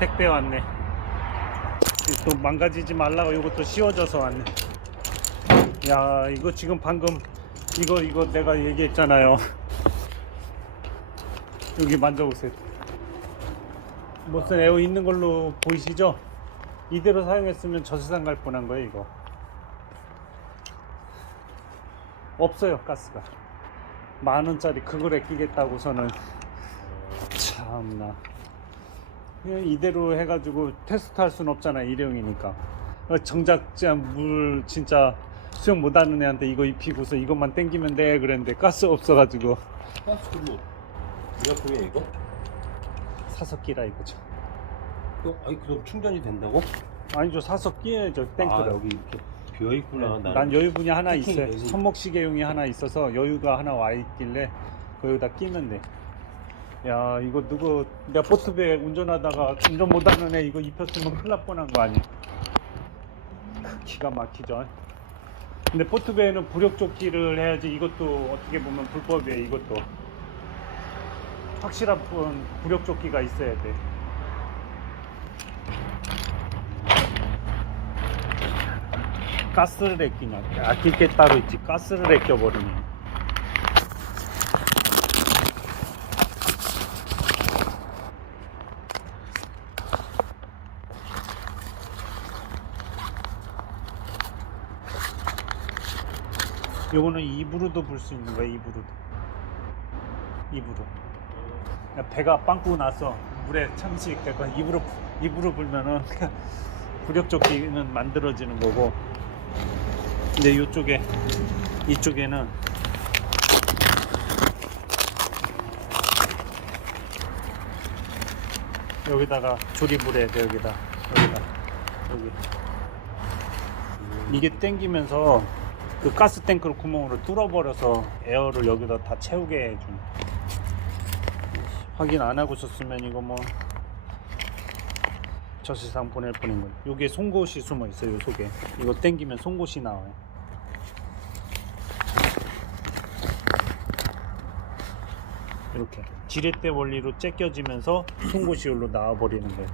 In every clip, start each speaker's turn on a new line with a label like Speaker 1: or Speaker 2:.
Speaker 1: 택배 왔네. 또 망가지지 말라고 이것도 씌워져서 왔네. 야 이거 지금 방금 이거 이거 내가 얘기했잖아요. 여기 만져보세요. 무슨 에어 있는 걸로 보이시죠? 이대로 사용했으면 저 세상 갈 뻔한 거예요 이거. 없어요 가스가. 만 원짜리 그걸 아끼겠다고서는 참나. 그냥 이대로 해가지고 테스트 할 수는 없잖아 일회용이니까 어, 정작 물 진짜 수영 못하는 애한테 이거 입히고서 이것만 땡기면 돼 그랬는데 가스 없어가지고
Speaker 2: 가스로 미약품이야 이거?
Speaker 1: 사서 끼라 이거죠
Speaker 2: 이거 아니 그럼 충전이 된다고?
Speaker 1: 아니죠 사서 끼야죠 탱크를
Speaker 2: 아 여기 이렇게 비어 있구나.
Speaker 1: 네, 난 여유분이 하나 있어요
Speaker 2: 여기-
Speaker 1: 손목시계용이 하나 있어서 여유가 하나 와 있길래 거기다 끼면 돼. 야 이거 누구 내가 보트배 운전하다가 운전 못하는 애 이거 입혔으면 큰일 날 뻔한 거 아니야? 기가 막히죠. 근데 보트배에는 부력조끼를 해야지 이것도 어떻게 보면 불법이에요 이것도 확실한 분 부력조끼가 있어야 돼. 가스를 아끼냐 아낄 게 따로 있지 가스를 아껴버리네 요거는 입으로도 불수 있는 거야 입으로도. 입으로. 그냥 배가 빵꾸 나서 물에 참식되고 입으로 입으로 불면은 부력조끼는 만들어지는 거고. 근데 이쪽에 이쪽에는 여기다가 조립을 해야 돼 여기다. 여기다. 여기. 이게 땡기면서 그 가스 탱크를 구멍으로 뚫어버려서 에어를 여기다 다 채우게 해준 확인 안 하고 있었으면 이거 뭐 저 세상 보낼 뻔인 거예요. 요게 송곳이 숨어 있어요, 요 속에. 이거 땡기면 송곳이 나와요. 이렇게 지렛대 원리로 째껴지면서 송곳이 여기로 나와버리는 거예요.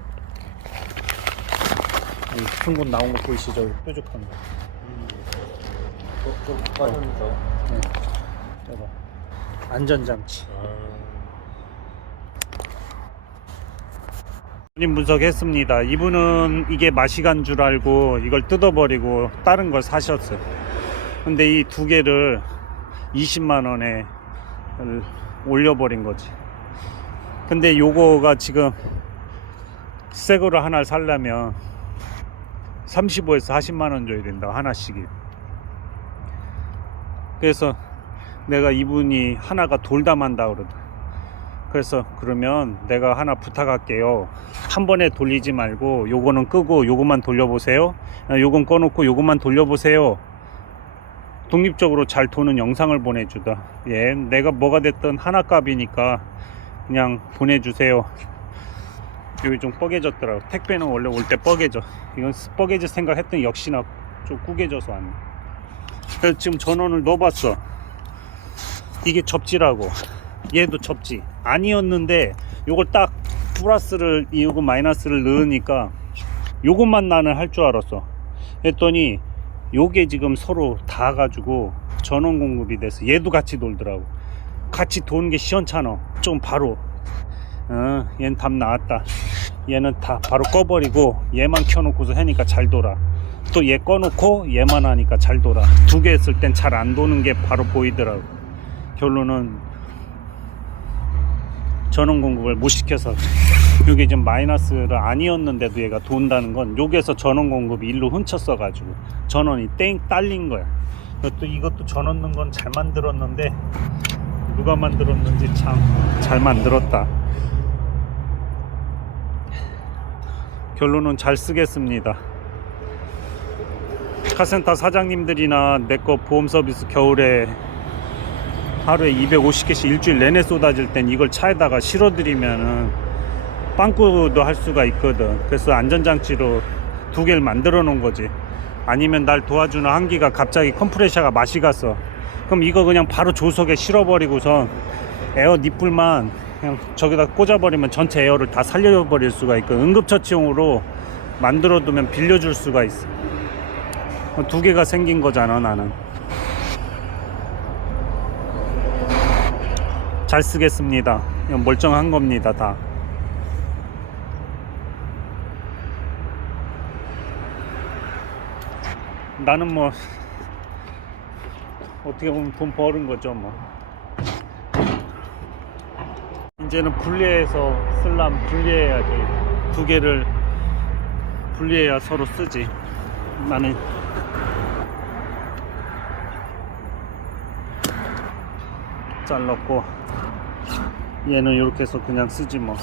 Speaker 1: 이 송곳 나온 거 보이시죠? 뾰족한 거.
Speaker 2: 좀 빠졌는데.
Speaker 1: 네. 이거 안전장치. 본인 분석했습니다. 이분은 이게 맛이 간 줄 알고 이걸 뜯어버리고 다른 걸 사셨어요. 근데 이 두 개를 20만 원에 올려버린 거지. 근데 요거가 지금 새 거를 하나를 살려면 35에서 40만 원 줘야 된다. 하나씩이. 그래서 내가 이분이 하나가 돌담한다 그러더라. 그래서 그러면 내가 하나 부탁할게요. 한 번에 돌리지 말고 요거는 끄고 요것만 돌려보세요. 아, 요건 꺼놓고 요것만 돌려보세요. 독립적으로 잘 도는 영상을 보내주다. 예, 내가 뭐가 됐든 하나 값이니까 그냥 보내주세요. 여기 좀 뻐개졌더라고. 택배는 원래 올 때 뻐개져. 이건 뻐개질 생각했더니 역시나 좀 꾸개져서 왔네. 지금 전원을 넣어봤어. 이게 접지라고. 얘도 접지. 아니었는데 요걸 딱 플러스를 이거 마이너스를 넣으니까 요것만 나는 할 줄 알았어. 했더니 요게 지금 서로 다 가지고 전원 공급이 돼서 얘도 같이 돌더라고. 같이 도는 게 시원찮아. 좀 바로. 어, 얘는 답 나왔다. 얘는 다 바로 꺼버리고 얘만 켜놓고서 하니까 잘 돌아. 또 얘 꺼놓고 얘만 하니까 잘 돌아. 두 개 했을 땐 잘 안 도는 게 바로 보이더라고. 결론은 전원 공급을 못 시켜서 이게 지금 마이너스를 아니었는데도 얘가 돈다는 건 여기에서 전원 공급이 일로 훔쳤어 가지고 전원이 땡 딸린 거야. 또 이것도 전원 넣은 건 잘 만들었는데 누가 만들었는지 참 잘 만들었다. 결론은 잘 쓰겠습니다. 카센터 사장님들이나 내 거 보험 서비스 겨울에 하루에 250개씩 일주일 내내 쏟아질 땐 이걸 차에다가 실어드리면은 빵꾸도 할 수가 있거든. 그래서 안전장치로 두 개를 만들어 놓은 거지. 아니면 날 도와주는 한기가 갑자기 컴프레셔가 맛이 갔어. 그럼 이거 그냥 바로 조석에 실어버리고선 에어 니뿔만 그냥 저기다 꽂아버리면 전체 에어를 다 살려버릴 수가 있고 응급처치용으로 만들어두면 빌려줄 수가 있어. 두 개가 생긴 거잖아 나는. 잘 쓰겠습니다. 멀쩡한 겁니다 다. 나는 뭐 어떻게 보면 돈 버는 거죠 뭐 이제는 분리해서 쓸람 분리해야지. 두 개를 분리해야 서로 쓰지. 나는 잘랐고 얘는 이렇게 해서 그냥 쓰지 뭐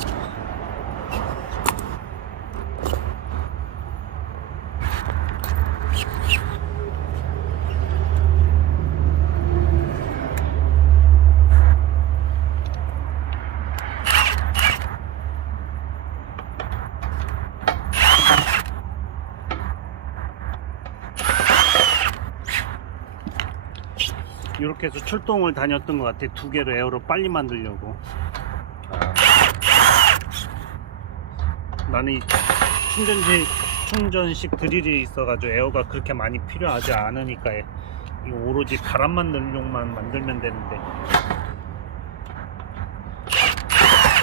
Speaker 1: 이렇게 해서 출동을 다녔던 것 같아. 두 개로 에어로 빨리 만들려고.
Speaker 2: 아,
Speaker 1: 나는 이 충전식 충전식 드릴이 있어가지고 에어가 그렇게 많이 필요하지 않으니까 이 오로지 바람만 넣으려고만 만들면 되는데.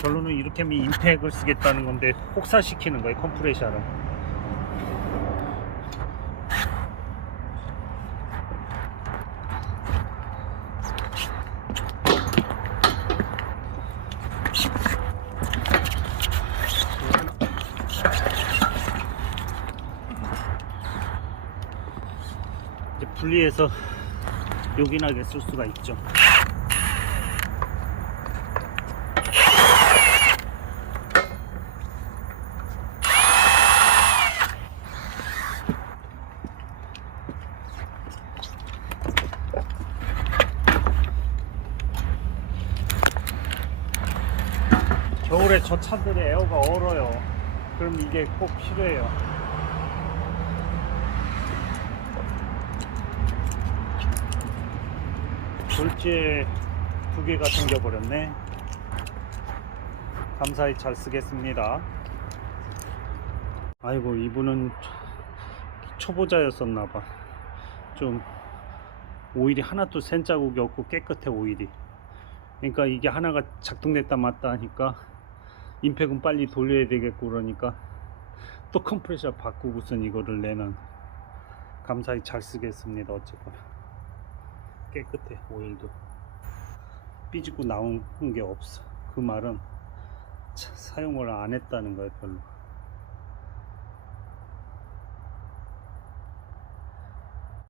Speaker 1: 결론은 이렇게 하면 임팩을 쓰겠다는 건데 혹사시키는 거예요 컴프레셔를 이제 분리해서 요긴하게 쓸 수가 있죠. 겨울에 저 차들의 에어가 얼어요. 그럼 이게 꼭 필요해요. 졸지에 두 개가 생겨버렸네. 감사히 잘 쓰겠습니다. 아이고, 이분은 초보자였었나봐. 좀, 오일이 하나도 센 자국이 없고 깨끗해, 오일이. 그러니까 이게 하나가 작동됐다 맞다 하니까, 임팩은 빨리 돌려야 되겠고, 그러니까, 또 컴프레셔 바꾸고선 이거를 내는. 감사히 잘 쓰겠습니다, 어쨌거나. 깨끗해 오일도. 삐지고 나온 게 없어. 그 말은 차- 사용을 안 했다는 거야 별로